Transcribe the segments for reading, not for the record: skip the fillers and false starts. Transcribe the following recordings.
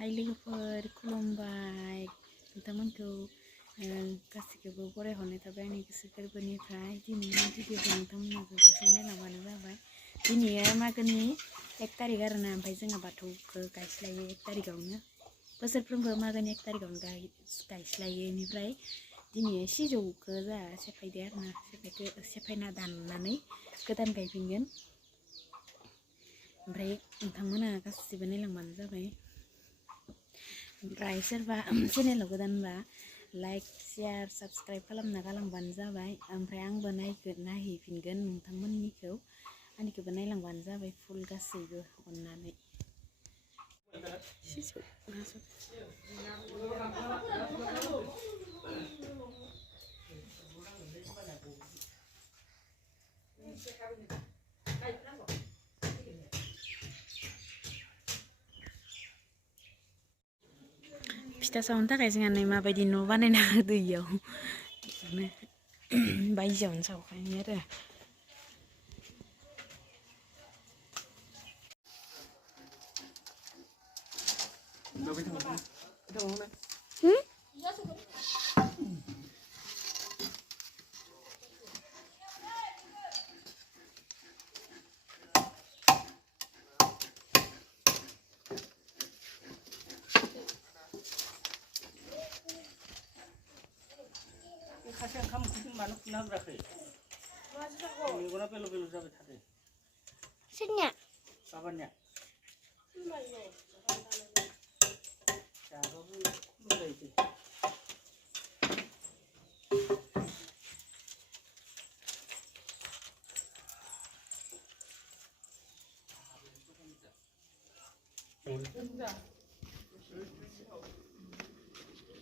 हाय लोगोफोर खुलुमबाय नोंथांमोनखौ गासैखौबो बरायहरनाय थाबाय आंनि गोसो गोरबोनिफ्राय दिनैनि भिडिअखौ नोंथांमोनहा जोबजासिम नायलांबानो जाबाय। दिनै मागोनि 1 तारिख आरोना ओमफ्राय जोंहा बाथौखौ गायस्लायो 1 तारिखआवनो बोसोरफ्रोमबो मागोनि 1 तारिखआवनो गायस्लायो। बेनिफ्राय दिनै सिजौखौ जोंहा सेफायदो आरोना सेफायना दाननानै गोदान गायफिनगोन। ओमफ्राय नोंथांमोना गासिबो नायलांबानो जाबाय। ओमफ्राय सोरबा चेनेलाव गोदानबा लाइक शेयार साबस्क्राइब खालामना गालांबानो जाबाय। ओमफ्राय आंबो नायहैफिनगोन नोंथांमोननिखौ आंनिखौबो नायलांबानो जाबाय फुल गासैबो अननानै। फिथा सावनो थाखाय जोंहा नै माबायदि न' बानायना होदो इयाव बायजोआवनो सावखायो आरो। खासे ओंखाम ओंख्रिखौ मानो खुना होग्राखै? मेगना बेल' बेल' जाबाय थादों। सोरनिया? बाबानिया। जाबाबो खुलुमलायदो।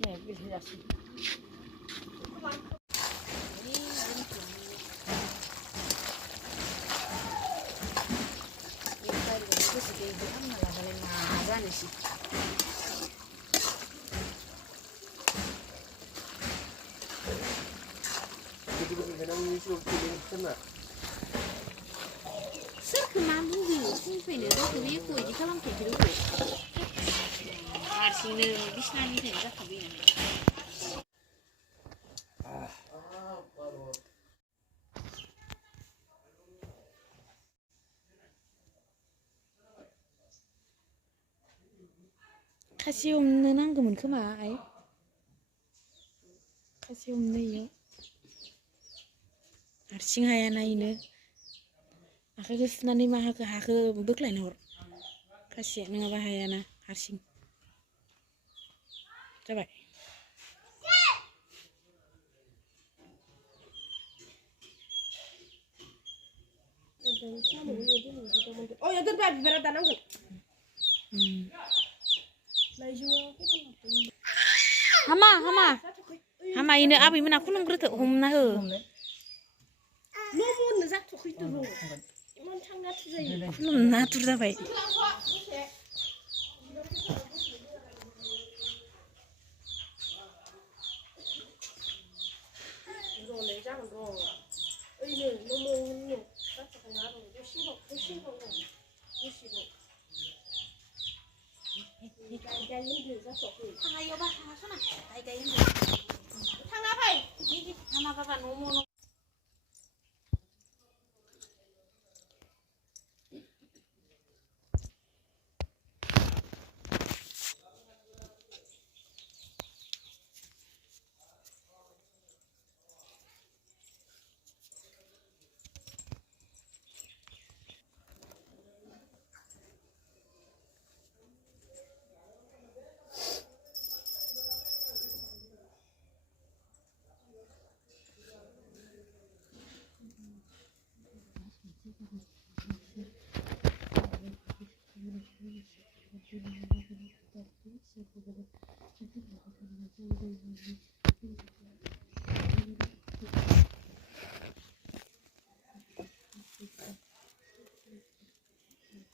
네, 이렇게 해놨습니다. सोरखौ मा बुंदो फुंनिफ्रायनो रावखौबो एख' इदि खालामखायाखै रावबो हारसिंनो बिसनानिफ्रायनो जाखाबाय नालाय। खासि हमनो नांगौमोन खोमा आइ खासि हमनो इयो हारसिं हायाना इनो आखाइखौ सुनानै हाखौ बोख्लायना हर खासिया नङाबा हायाना हारसिं जाबाय। हामा हामा हामा इनो आबैमोना खुलुमग्रोथो हमना हो खुलुमनो आथुर जाबाय।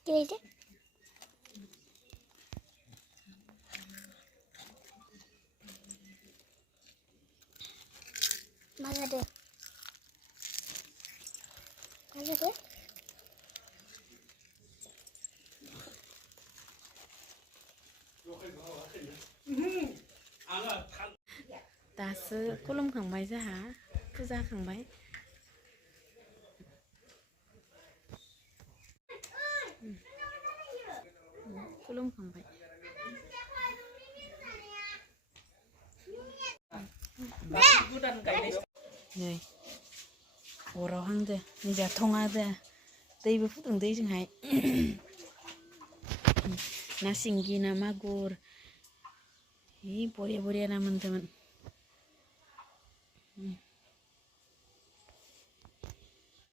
Geldi. Mana deh? Mana deh? दासो खुलुमखांबाय जोंहा फुजा होखांबाय खुलुमखांबाय नै अराव हांदो निजा थङादो दैबो फुदुंदो जोंहाय ना सिंगि ना मागुर बरिया बरिया ना मोन्दोंमोन